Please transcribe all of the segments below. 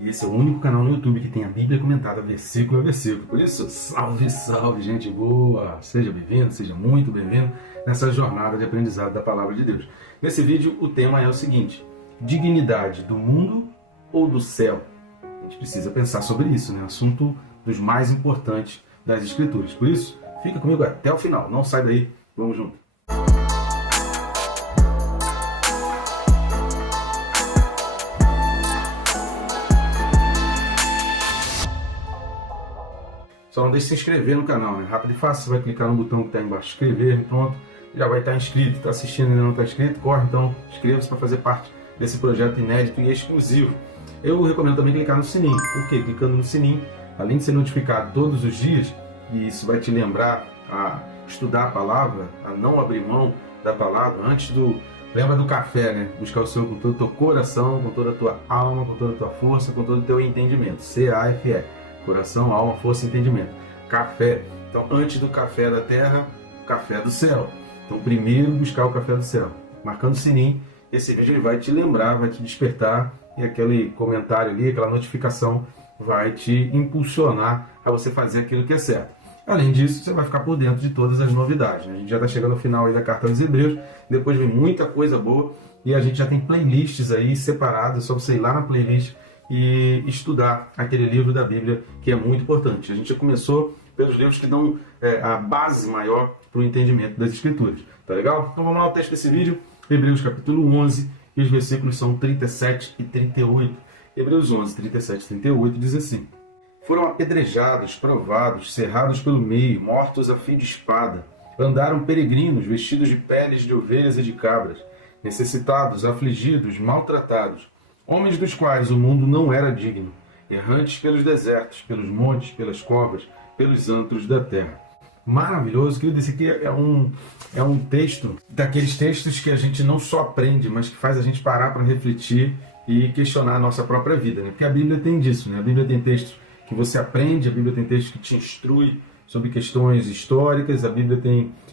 E esse é o único canal no YouTube que tem a Bíblia comentada versículo a versículo. Por isso, salve, salve, gente boa! Seja bem-vindo, seja muito bem-vindo nessa jornada de aprendizado da Palavra de Deus. Nesse vídeo, o tema é o seguinte: dignidade do mundo ou do céu? A gente precisa pensar sobre isso, né? Assunto dos mais importantes das Escrituras. Por isso, fica comigo até o final. Não sai daí, vamos junto. Só não deixe de se inscrever no canal, né? Rápido e fácil, você vai clicar no botão que está aí embaixo, inscrever, pronto, já vai estar inscrito. Está assistindo e ainda não está inscrito? Corre então, inscreva-se para fazer parte desse projeto inédito e exclusivo. Eu recomendo também clicar no sininho. Por quê? Clicando no sininho, além de ser notificado todos os dias, e isso vai te lembrar a estudar a palavra, a não abrir mão da palavra, antes do... Lembra do café, né? Buscar o Senhor com todo o teu coração, com toda a tua alma, com toda a tua força, com todo o teu entendimento. C-A-F-E. Coração, alma, força e entendimento. Café. Então, antes do café da terra, o café do céu. Então, primeiro buscar o café do céu. Marcando o sininho, esse vídeo ele vai te lembrar, vai te despertar, e aquele comentário ali, aquela notificação vai te impulsionar a você fazer aquilo que é certo. Além disso, você vai ficar por dentro de todas as novidades, né? A gente já está chegando ao final aí da Carta aos Hebreus, depois vem muita coisa boa, e a gente já tem playlists aí separadas, só você ir lá na playlist e estudar aquele livro da Bíblia que é muito importante. A gente já começou pelos livros que dão a base maior para o entendimento das Escrituras. Tá legal? Então vamos lá ao texto desse vídeo, Hebreus capítulo 11, e os versículos são 37 e 38. Hebreus 11, 37 e 38 diz assim: foram apedrejados, provados, cerrados pelo meio, mortos a fio de espada. Andaram peregrinos, vestidos de peles de ovelhas e de cabras, necessitados, afligidos, maltratados, homens dos quais o mundo não era digno, errantes pelos desertos, pelos montes, pelas covas, pelos antros da terra. Maravilhoso, querido. Esse aqui é um texto, daqueles textos que a gente não só aprende, mas que faz a gente parar para refletir e questionar a nossa própria vida, né? Porque a Bíblia tem disso, né? A Bíblia tem textos que você aprende, a Bíblia tem textos que te instrui sobre questões históricas, a Bíblia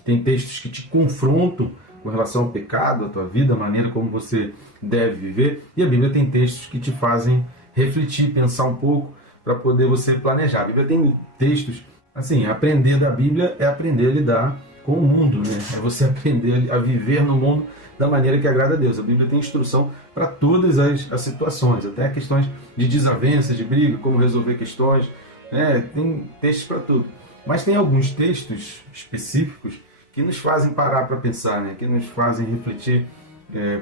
tem textos que te confrontam com relação ao pecado, a tua vida, a maneira como você deve viver, e a Bíblia tem textos que te fazem refletir, pensar um pouco, para poder você planejar. A Bíblia tem textos, assim, aprender da Bíblia é aprender a lidar com o mundo, né? É você aprender a viver no mundo da maneira que agrada a Deus. A Bíblia tem instrução para todas as situações, até questões de desavença, de briga, como resolver questões, né? Tem textos para tudo. Mas tem alguns textos específicos que nos fazem parar para pensar, né? Que nos fazem refletir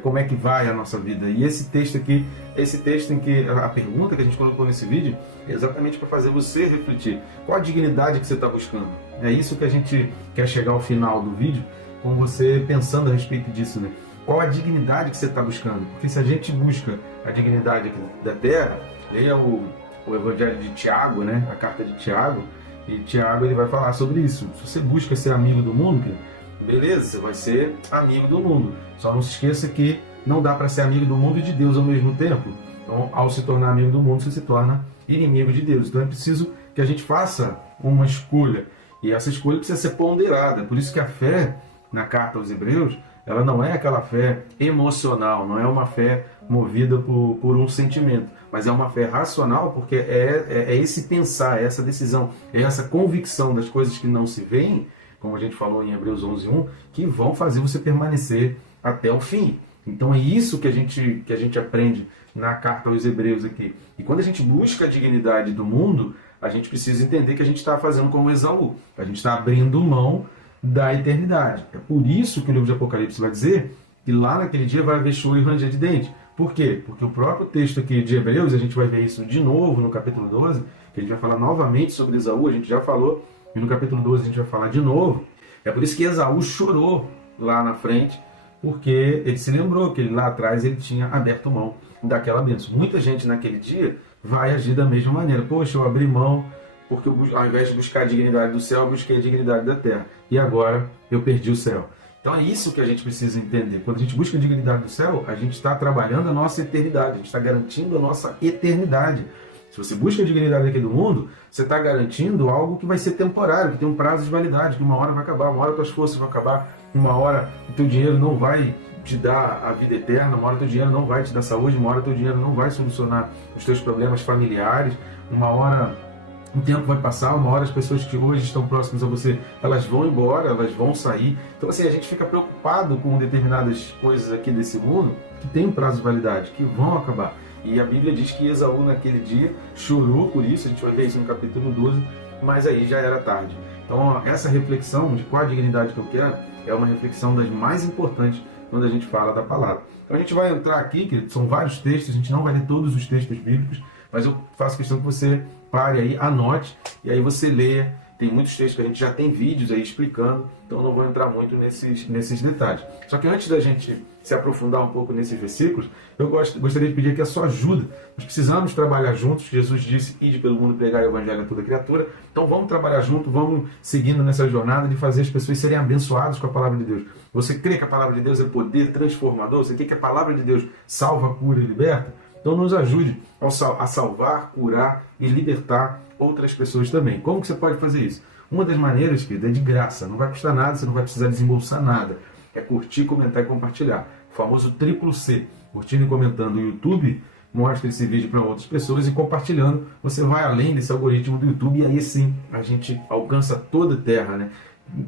como é que vai a nossa vida. E esse texto aqui, esse texto em que a pergunta que a gente colocou nesse vídeo é exatamente para fazer você refletir. Qual a dignidade que você está buscando? É isso que a gente quer chegar ao final do vídeo, com você pensando a respeito disso, né? Qual a dignidade que você está buscando? Porque se a gente busca a dignidade aqui da terra, leia o Evangelho de Tiago, né? A carta de Tiago, e Tiago ele vai falar sobre isso. Se você busca ser amigo do mundo, beleza, você vai ser amigo do mundo. Só não se esqueça que não dá para ser amigo do mundo e de Deus ao mesmo tempo. Então, ao se tornar amigo do mundo, você se torna inimigo de Deus. Então é preciso que a gente faça uma escolha. E essa escolha precisa ser ponderada. Por isso que a fé, na carta aos Hebreus, ela não é aquela fé emocional, não é uma fé movida por um sentimento, mas é uma fé racional, porque é esse pensar, é essa decisão, é essa convicção das coisas que não se veem, como a gente falou em Hebreus 11:1, que vão fazer você permanecer até o fim. Então é isso que a gente aprende na carta aos Hebreus aqui. E quando a gente busca a dignidade do mundo, a gente precisa entender que a gente está fazendo como Esaú. A gente está abrindo mão da eternidade. É por isso que o livro de Apocalipse vai dizer que lá naquele dia vai haver choro e ranger de dente. Por quê? Porque o próprio texto aqui de Hebreus, a gente vai ver isso de novo no capítulo 12, que a gente vai falar novamente sobre Esaú, a gente já falou, e no capítulo 12 a gente vai falar de novo. É por isso que Esaú chorou lá na frente, porque ele se lembrou que lá atrás ele tinha aberto mão daquela bênção. Muita gente naquele dia vai agir da mesma maneira. Poxa, eu abri mão porque ao invés de buscar a dignidade do céu, eu busquei a dignidade da terra. E agora eu perdi o céu. Então é isso que a gente precisa entender. Quando a gente busca a dignidade do céu, a gente está trabalhando a nossa eternidade, a gente está garantindo a nossa eternidade. Se você busca a dignidade aqui do mundo, você está garantindo algo que vai ser temporário, que tem um prazo de validade, que uma hora vai acabar, uma hora tuas forças vão acabar, uma hora o teu dinheiro não vai te dar a vida eterna, uma hora teu dinheiro não vai te dar saúde, uma hora teu dinheiro não vai solucionar os teus problemas familiares, uma hora o tempo vai passar, uma hora as pessoas que hoje estão próximas a você, elas vão embora, elas vão sair. Então assim, a gente fica preocupado com determinadas coisas aqui desse mundo que tem um prazo de validade, que vão acabar. E a Bíblia diz que Esaú naquele dia chorou por isso, a gente vai ver isso no capítulo 12, mas aí já era tarde. Então essa reflexão de qual a dignidade que eu quero é uma reflexão das mais importantes quando a gente fala da palavra. Então a gente vai entrar aqui, que são vários textos, a gente não vai ler todos os textos bíblicos, mas eu faço questão que você pare aí, anote, e aí você leia. Tem muitos textos que a gente já tem vídeos aí explicando, então eu não vou entrar muito nesses detalhes. Só que antes da gente se aprofundar um pouco nesses versículos, eu gostaria de pedir aqui a sua ajuda. Nós precisamos trabalhar juntos. Jesus disse, ide pelo mundo pregar o evangelho a toda criatura. Então vamos trabalhar junto, vamos seguindo nessa jornada de fazer as pessoas serem abençoadas com a palavra de Deus. Você crê que a palavra de Deus é poder transformador? Você crê que a palavra de Deus salva, cura e liberta? Então nos ajude a salvar, curar e libertar outras pessoas também. Como que você pode fazer isso? Uma das maneiras, querido, é de graça. Não vai custar nada, você não vai precisar desembolsar nada. É curtir, comentar e compartilhar. O famoso triplo C. Curtindo e comentando o YouTube, mostra esse vídeo para outras pessoas e compartilhando, você vai além desse algoritmo do YouTube e aí sim a gente alcança toda a Terra, né?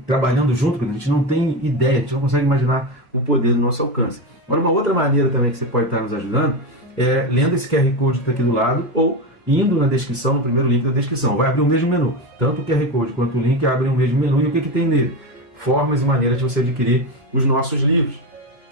Trabalhando junto, a gente não tem ideia, a gente não consegue imaginar o poder do nosso alcance. Agora, uma outra maneira também que você pode estar nos ajudando é lendo esse QR Code que está aqui do lado ou indo na descrição, no primeiro link da descrição. Vai abrir o mesmo menu. Tanto o QR Code quanto o link abrem o mesmo menu. E o que tem nele? Formas e maneiras de você adquirir os nossos livros.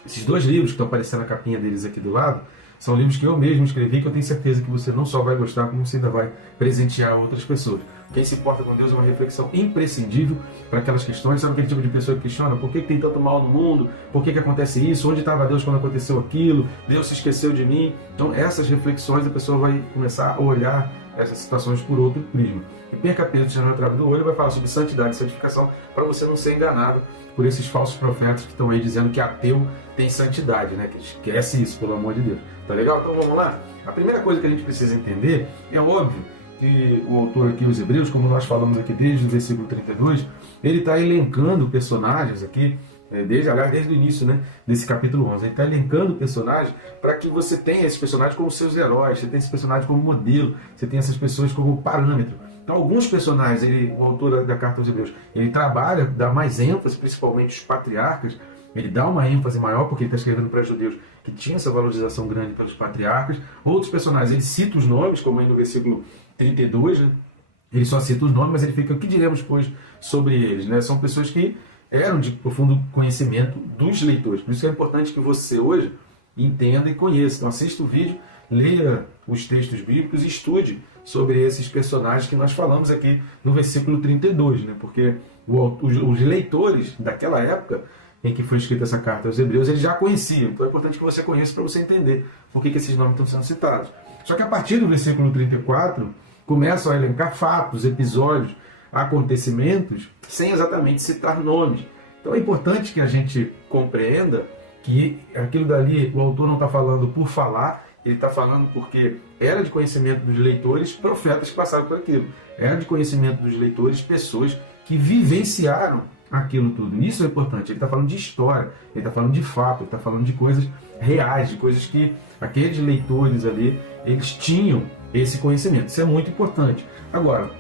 Esses dois livros que estão aparecendo na capinha deles aqui do lado, são livros que eu mesmo escrevi, que eu tenho certeza que você não só vai gostar, como você ainda vai presentear outras pessoas. Quem se importa com Deus é uma reflexão imprescindível para aquelas questões. Sabe aquele tipo de pessoa que questiona por que tem tanto mal no mundo? Por que acontece isso? Onde estava Deus quando aconteceu aquilo? Deus se esqueceu de mim? Então essas reflexões a pessoa vai começar a olhar essas situações por outro prisma. E perca peso, já na trave do olho, vai falar sobre santidade e santificação para você não ser enganado por esses falsos profetas que estão aí dizendo que ateu tem santidade, né? Que esquece isso, pelo amor de Deus. Tá legal? Então vamos lá? A primeira coisa que a gente precisa entender é óbvio que o autor aqui, os Hebreus, como nós falamos aqui desde o versículo 32, ele está elencando personagens aqui, desde o início, né, desse capítulo 11. Ele está elencando personagens para que você tenha esses personagens como seus heróis, você tenha esses personagens como modelo, você tenha essas pessoas como parâmetro. Então, alguns personagens, o autor da carta aos Hebreus, ele trabalha, dá mais ênfase, principalmente os patriarcas, ele dá uma ênfase maior, porque ele está escrevendo para judeus que tinha essa valorização grande pelos patriarcas. Outros personagens, ele cita os nomes, como aí no versículo 32, né? Ele só cita os nomes, mas ele fica, o que diremos, pois, sobre eles? Né? São pessoas que eram de profundo conhecimento dos leitores. Por isso que é importante que você hoje entenda e conheça. Então assista o vídeo, leia os textos bíblicos e estude sobre esses personagens que nós falamos aqui no versículo 32, né? Porque os leitores daquela época em que foi escrita essa carta aos Hebreus, eles já conheciam. Então é importante que você conheça para você entender por que esses nomes estão sendo citados. Só que a partir do versículo 34, começam a elencar fatos, episódios, acontecimentos, sem exatamente citar nomes. Então é importante que a gente compreenda que aquilo dali, o autor não está falando por falar, ele está falando porque era de conhecimento dos leitores, profetas que passaram por aquilo. Era de conhecimento dos leitores, pessoas que vivenciaram aquilo tudo. Isso é importante. Ele está falando de história, ele está falando de fato, ele está falando de coisas reais, de coisas que aqueles leitores ali, eles tinham esse conhecimento. Isso é muito importante. Agora,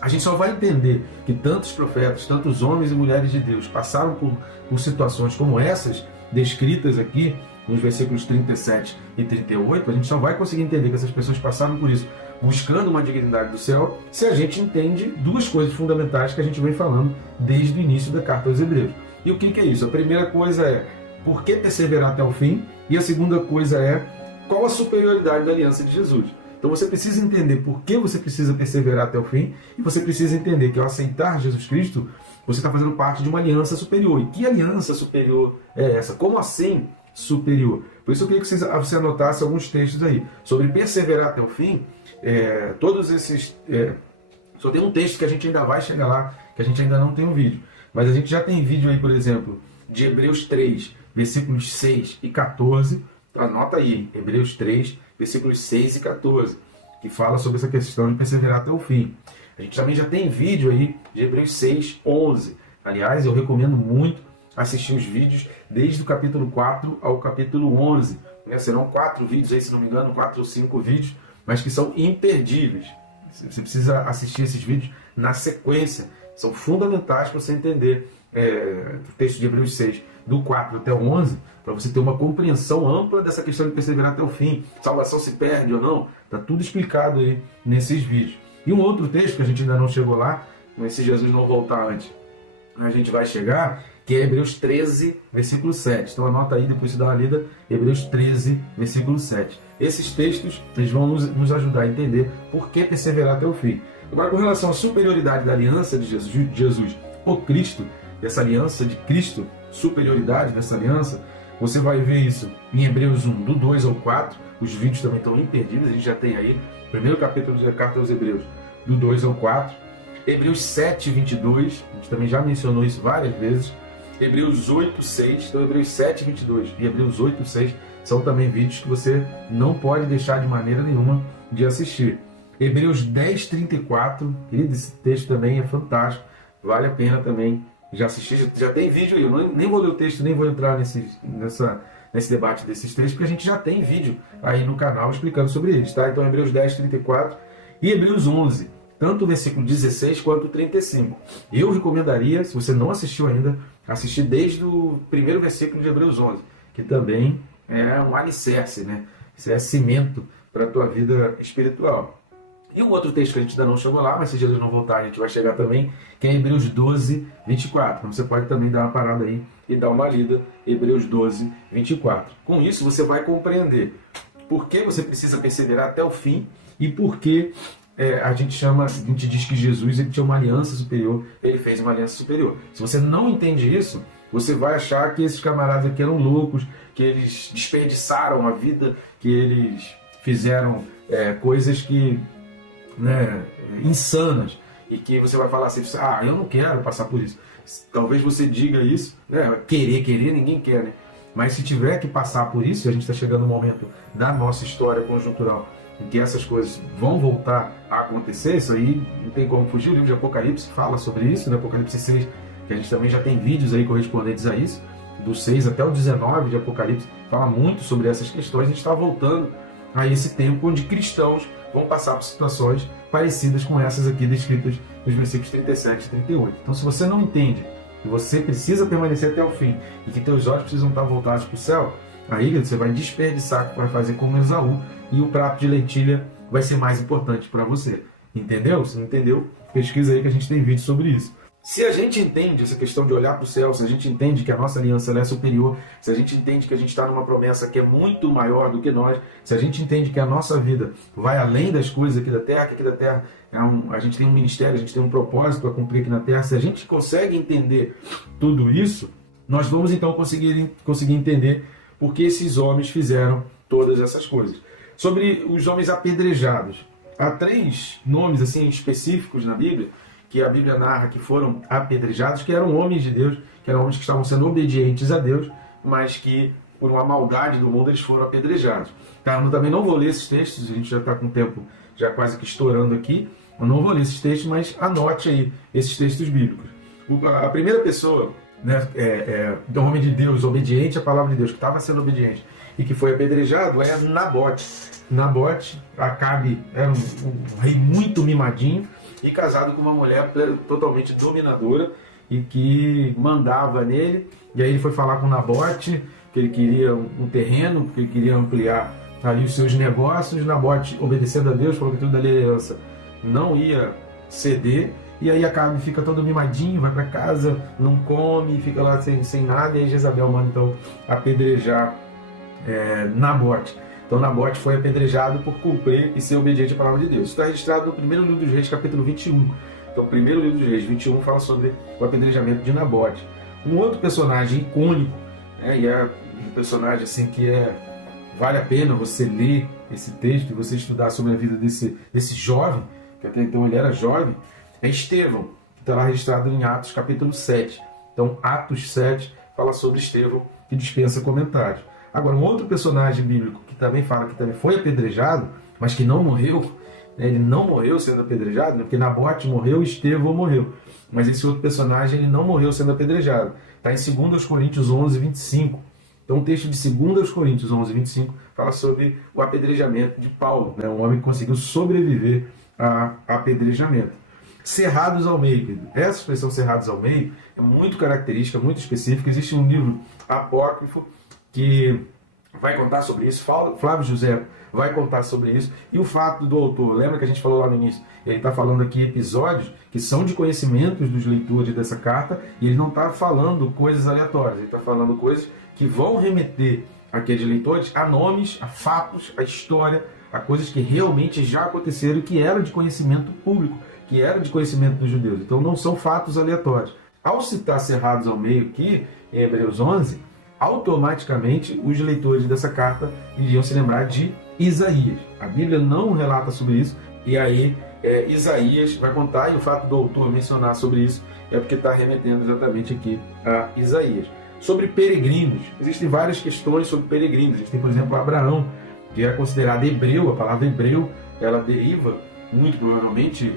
a gente só vai entender que tantos profetas, tantos homens e mulheres de Deus passaram por situações como essas, descritas aqui nos versículos 37 e 38, a gente só vai conseguir entender que essas pessoas passaram por isso, buscando uma dignidade do céu, se a gente entende duas coisas fundamentais que a gente vem falando desde o início da carta aos Hebreus. E o que é isso? A primeira coisa é por que perseverar até o fim, e a segunda coisa é qual a superioridade da aliança de Jesus. Então você precisa entender por que você precisa perseverar até o fim, e você precisa entender que ao aceitar Jesus Cristo, você está fazendo parte de uma aliança superior. E que aliança superior é essa? Como assim superior? Por isso eu queria que você anotasse alguns textos aí. Sobre perseverar até o fim, todos esses... só tem um texto que a gente ainda vai chegar lá, que a gente ainda não tem um vídeo. Mas a gente já tem vídeo aí, por exemplo, de Hebreus 3, versículos 6 e 14. Anota aí, Hebreus 3, versículos 6 e 14, que fala sobre essa questão de perseverar até o fim. A gente também já tem vídeo aí de Hebreus 6, 11. Aliás, eu recomendo muito assistir os vídeos desde o capítulo 4 ao capítulo 11. Né? Serão 4 vídeos aí, se não me engano, 4 ou 5 vídeos, mas que são imperdíveis. Você precisa assistir esses vídeos na sequência. São fundamentais para você entender o texto de Hebreus 6, do 4 até o 11, para você ter uma compreensão ampla dessa questão de perseverar até o fim. Salvação se perde ou não? Está tudo explicado aí nesses vídeos. E um outro texto que a gente ainda não chegou lá, mas se Jesus não voltar antes, a gente vai chegar, que é Hebreus 13, versículo 7. Então anota aí, depois de dar uma lida, Hebreus 13, versículo 7. Esses textos eles vão nos ajudar a entender por que perseverar até o fim. Agora, com relação à superioridade da aliança de Jesus por Cristo, dessa aliança de Cristo, superioridade dessa aliança, você vai ver isso em Hebreus 1, do 2 ao 4. Os vídeos também estão imperdíveis, a gente já tem aí, primeiro capítulo da carta aos Hebreus, do 2 ao 4. Hebreus 7, 22, a gente também já mencionou isso várias vezes. Hebreus 8, 6, então Hebreus 7, 22 e Hebreus 8, 6 são também vídeos que você não pode deixar de maneira nenhuma de assistir. Hebreus 10, 34, querido, esse texto também é fantástico, vale a pena também já assistir, já tem vídeo aí, eu nem vou ler o texto, nem vou entrar nesse debate desses textos, porque a gente já tem vídeo aí no canal explicando sobre eles, tá? Então Hebreus 10, 34 e Hebreus 11, tanto o versículo 16 quanto o 35. Eu recomendaria, se você não assistiu ainda, assistir desde o primeiro versículo de Hebreus 11, que também é um alicerce, né? Isso é cimento para a tua vida espiritual. E um outro texto que a gente ainda não chegou lá, mas se Jesus não voltar, a gente vai chegar também, que é Hebreus 12, 24. Então você pode também dar uma parada aí e dar uma lida, Hebreus 12, 24. Com isso, você vai compreender por que você precisa perseverar até o fim e por que a gente diz que Jesus ele tinha uma aliança superior, ele fez uma aliança superior. Se você não entende isso, você vai achar que esses camaradas aqui eram loucos, que eles desperdiçaram a vida, que eles fizeram coisas que insanas, e que você vai falar assim, eu não quero passar por isso. Talvez você diga isso, né? Querer, ninguém quer, né? Mas se tiver que passar por isso, a gente está chegando no momento da nossa história conjuntural em que essas coisas vão voltar a acontecer, isso aí não tem como fugir. O livro de Apocalipse fala sobre isso, né? Apocalipse 6, que a gente também já tem vídeos aí correspondentes a isso, do 6 até o 19 de Apocalipse, fala muito sobre essas questões. A gente está voltando a esse tempo onde cristãos vão passar por situações parecidas com essas aqui descritas nos versículos 37 e 38. Então, se você não entende que você precisa permanecer até o fim e que teus olhos precisam estar voltados para o céu, aí você vai desperdiçar, vai fazer como Esaú, e o prato de lentilha vai ser mais importante para você. Entendeu? Se não entendeu, pesquisa aí que a gente tem vídeo sobre isso. Se a gente entende essa questão de olhar para o céu, se a gente entende que a nossa aliança ela é superior, se a gente entende que a gente está numa promessa que é muito maior do que nós, se a gente entende que a nossa vida vai além das coisas aqui da Terra, que aqui da Terra a gente tem um ministério, a gente tem um propósito a cumprir aqui na Terra, se a gente consegue entender tudo isso, nós vamos então conseguir entender por que esses homens fizeram todas essas coisas. Sobre os homens apedrejados, há 3 nomes assim específicos na Bíblia, que a Bíblia narra que foram apedrejados, que eram homens de Deus, que eram homens que estavam sendo obedientes a Deus, mas que por uma maldade do mundo eles foram apedrejados. Tá? Eu também não vou ler esses textos, a gente já está com o tempo já quase que estourando aqui, eu não vou ler esses textos, mas anote aí esses textos bíblicos. A primeira pessoa, né, do homem de Deus, obediente à palavra de Deus, que estava sendo obediente e que foi apedrejado, é Nabote. Nabote, Acabe era um rei muito mimadinho, e casado com uma mulher totalmente dominadora e que mandava nele. E aí ele foi falar com Nabote que ele queria um terreno, porque ele queria ampliar ali os seus negócios. Nabote, obedecendo a Deus, falou que tudo da aliança não ia ceder. E aí Acabe fica todo mimadinho, vai para casa, não come, fica lá sem nada. E aí Jezabel manda então apedrejar Nabote. Então Nabote foi apedrejado por cumprir e ser obediente à palavra de Deus. Isso está registrado no primeiro livro dos Reis, capítulo 21. Então o primeiro livro dos Reis, 21, fala sobre o apedrejamento de Nabote. Um outro personagem icônico, e é um personagem assim que vale a pena você ler esse texto e você estudar sobre a vida desse jovem, que até então ele era jovem, é Estevão, que está lá registrado em Atos capítulo 7. Então Atos 7 fala sobre Estevão, que dispensa comentários. Agora, um outro personagem bíblico que também fala que também foi apedrejado, mas que não morreu, né? Ele não morreu sendo apedrejado, né? Porque Nabote morreu e Estevão morreu. Mas esse outro personagem ele não morreu sendo apedrejado. está em 2 Coríntios 11, 25. Então, o texto de 2 Coríntios 11, 25 fala sobre o apedrejamento de Paulo, né? Um homem que conseguiu sobreviver a apedrejamento. Cerrados ao meio, querido. Essa expressão cerrados ao meio é muito característica, muito específica. Existe um livro apócrifo que vai contar sobre isso. Flávio José vai contar sobre isso. E o fato do autor, lembra que a gente falou lá no início? Ele está falando aqui episódios que são de conhecimentos dos leitores dessa carta, e ele não está falando coisas aleatórias, ele está falando coisas que vão remeter aqueles leitores a nomes, a fatos, a história, a coisas que realmente já aconteceram e que eram de conhecimento público, que eram de conhecimento dos judeus. Então não são fatos aleatórios. Ao citar cerrados ao meio aqui, em Hebreus 11, automaticamente os leitores dessa carta iriam se lembrar de Isaías. A Bíblia não relata sobre isso, e aí Isaías vai contar, e o fato do autor mencionar sobre isso é porque está remetendo exatamente aqui a Isaías. Sobre peregrinos, existem várias questões sobre peregrinos. A gente tem, por exemplo, Abraão, que é considerado hebreu. A palavra hebreu, ela deriva, muito provavelmente,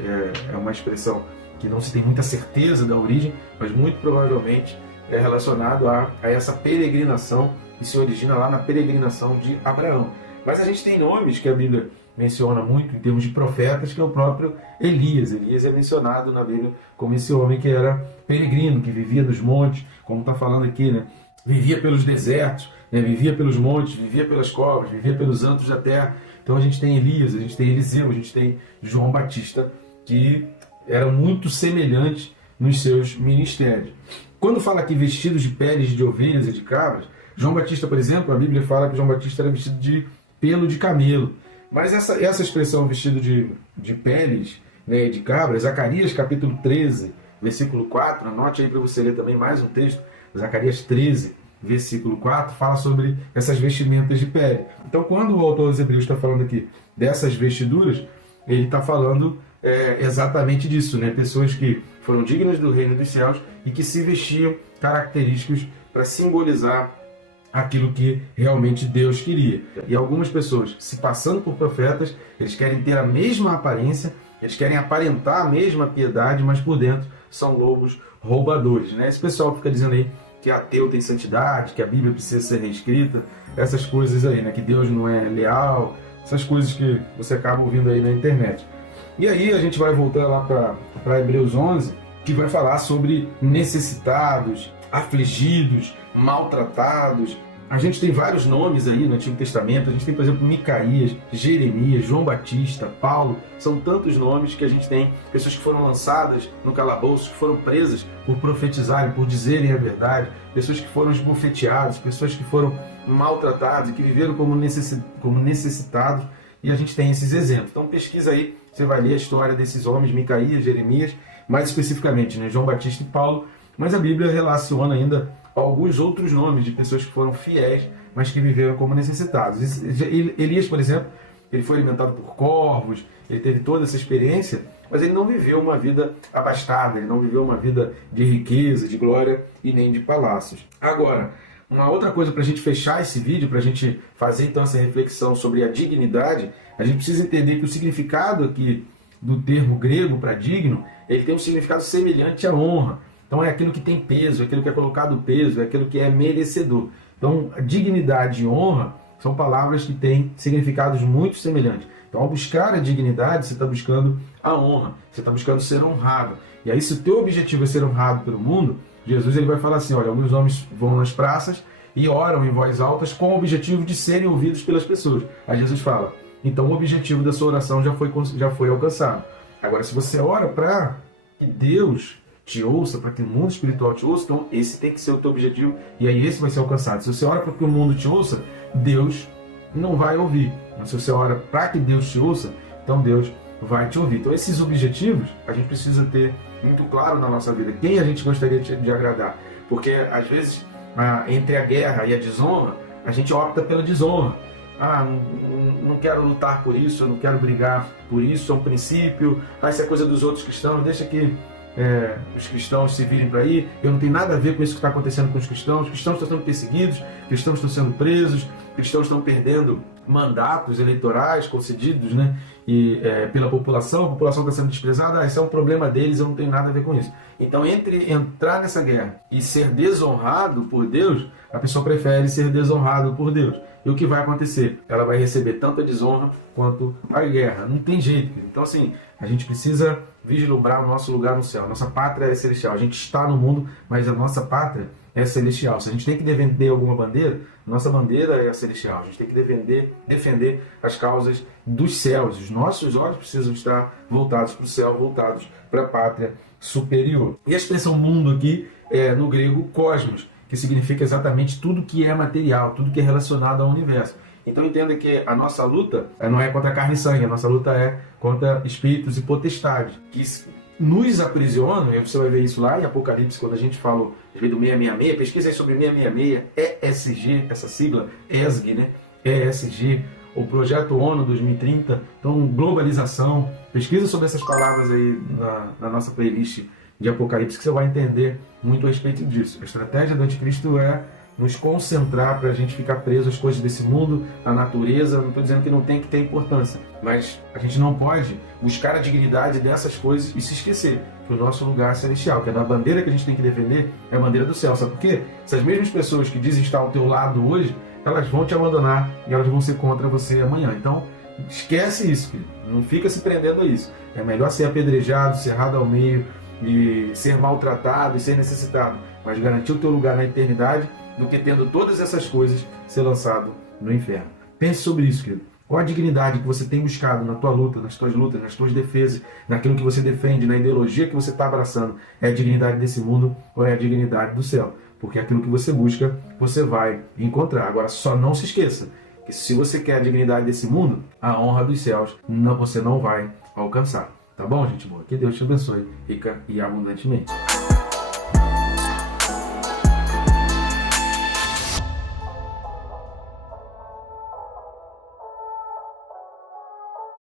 é uma expressão que não se tem muita certeza da origem, mas muito provavelmente é relacionado a essa peregrinação que se origina lá na peregrinação de Abraão. Mas a gente tem nomes que a Bíblia menciona muito em termos de profetas, que é o próprio Elias. Elias é mencionado na Bíblia como esse homem que era peregrino, que vivia nos montes, como está falando aqui, né? Vivia pelos desertos, né? Vivia pelos montes, vivia pelas covas, vivia pelos antros da terra. Então a gente tem Elias, a gente tem Eliseu, a gente tem João Batista, que eram muito semelhantes nos seus ministérios. Quando fala aqui vestidos de peles de ovelhas e de cabras, João Batista, por exemplo, a Bíblia fala que João Batista era vestido de pelo de camelo. Mas essa expressão vestido de peles, né, de cabras, Zacarias capítulo 13, versículo 4, anote aí para você ler também mais um texto, Zacarias 13, versículo 4, fala sobre essas vestimentas de pele. Então, quando o autor dos Hebreus está falando aqui dessas vestiduras, ele está falando exatamente disso, né? Pessoas que foram dignas do reino dos céus e que se vestiam característicos para simbolizar aquilo que realmente Deus queria. E algumas pessoas, se passando por profetas, eles querem ter a mesma aparência, eles querem aparentar a mesma piedade, mas por dentro são lobos roubadores, né? Esse pessoal fica dizendo aí que ateu tem santidade, que a Bíblia precisa ser reescrita, essas coisas aí, né? Que Deus não é leal, essas coisas que você acaba ouvindo aí na internet. E aí a gente vai voltar lá para Hebreus 11, que vai falar sobre necessitados, afligidos, maltratados. A gente tem vários nomes aí no Antigo Testamento. A gente tem, por exemplo, Micaías, Jeremias, João Batista, Paulo. São tantos nomes que a gente tem. Pessoas que foram lançadas no calabouço, que foram presas por profetizarem, por dizerem a verdade. Pessoas que foram esbofeteadas, pessoas que foram maltratadas e que viveram como necessitados. E a gente tem esses exemplos. Então pesquisa aí, você vai ler a história desses homens, Micaías, Jeremias, mais especificamente, né, João Batista e Paulo. Mas a Bíblia relaciona ainda alguns outros nomes de pessoas que foram fiéis, mas que viveram como necessitados. Elias, por exemplo, ele foi alimentado por corvos, ele teve toda essa experiência, mas ele não viveu uma vida abastada, ele não viveu uma vida de riqueza, de glória e nem de palácios. Agora, uma outra coisa para a gente fechar esse vídeo, para a gente fazer então essa reflexão sobre a dignidade, a gente precisa entender que o significado aqui do termo grego para digno, ele tem um significado semelhante à honra. Então é aquilo que tem peso, é aquilo que é colocado peso, é aquilo que é merecedor. Então dignidade e honra são palavras que têm significados muito semelhantes. Então ao buscar a dignidade, você está buscando a honra, você está buscando ser honrado. E aí se o teu objetivo é ser honrado pelo mundo, Jesus ele vai falar assim, olha, alguns homens vão nas praças e oram em voz alta com o objetivo de serem ouvidos pelas pessoas. Aí Jesus fala, então o objetivo da sua oração já foi alcançado. Agora se você ora para que Deus te ouça, para que o mundo espiritual te ouça, então esse tem que ser o teu objetivo e aí esse vai ser alcançado. Se você ora para que o mundo te ouça, Deus não vai ouvir. Mas se você ora para que Deus te ouça, então Deus vai te ouvir. Então esses objetivos a gente precisa ter muito claro na nossa vida. Quem a gente gostaria de agradar? Porque às vezes entre a guerra e a desonra, a gente opta pela desonra. Não quero lutar por isso, eu não quero brigar por isso, é um princípio. Isso é coisa dos outros cristãos, deixa que os cristãos se virem para aí. Eu não tenho nada a ver com isso que está acontecendo com os cristãos. Os cristãos estão sendo perseguidos, cristãos estão sendo presos, cristãos estão perdendo mandatos eleitorais concedidos, né? Pela população, a população está sendo desprezada. Esse é um problema deles, eu não tenho nada a ver com isso. Então, entre entrar nessa guerra e ser desonrado por Deus, a pessoa prefere ser desonrado por Deus. E o que vai acontecer? Ela vai receber tanto a desonra quanto a guerra. Não tem jeito. Então, assim, a gente precisa vislumbrar o nosso lugar no céu. A nossa pátria é celestial. A gente está no mundo, mas a nossa pátria é celestial. Se a gente tem que defender alguma bandeira, nossa bandeira é a celestial. A gente tem que defender as causas dos céus. Os nossos olhos precisam estar voltados para o céu, voltados para a pátria superior. E a expressão mundo aqui é, no grego, cosmos, que significa exatamente tudo que é material, tudo que é relacionado ao universo. Então entenda que a nossa luta não é contra carne e sangue, a nossa luta é contra espíritos e potestades, que nos aprisionam, e você vai ver isso lá em Apocalipse, quando a gente fala do 666, pesquisa aí sobre 666, ESG, essa sigla, ESG, né? ESG, o Projeto ONU 2030, então globalização, pesquisa sobre essas palavras aí na nossa playlist de Apocalipse, que você vai entender muito a respeito disso. A estratégia do anticristo é nos concentrar para a gente ficar preso às coisas desse mundo, à natureza. Não estou dizendo que não tem que ter importância, mas a gente não pode buscar a dignidade dessas coisas e se esquecer que o nosso lugar celestial, que é da bandeira que a gente tem que defender, é a bandeira do céu. Sabe por quê? Essas mesmas pessoas que dizem estar ao teu lado hoje, elas vão te abandonar e elas vão ser contra você amanhã. Então, esquece isso, filho. Não fica se prendendo a isso. É melhor ser apedrejado, cerrado ao meio, e ser maltratado e ser necessitado, mas garantir o teu lugar na eternidade, do que tendo todas essas coisas ser lançado no inferno. Pense sobre isso, querido. Qual a dignidade que você tem buscado na tua luta, nas tuas defesas, naquilo que você defende, na ideologia que você está abraçando? É a dignidade desse mundo ou é a dignidade do céu? Porque aquilo que você busca, você vai encontrar. Agora, só não se esqueça que se você quer a dignidade desse mundo, a honra dos céus, você não vai alcançar. Tá bom, gente boa? Que Deus te abençoe rica e abundantemente.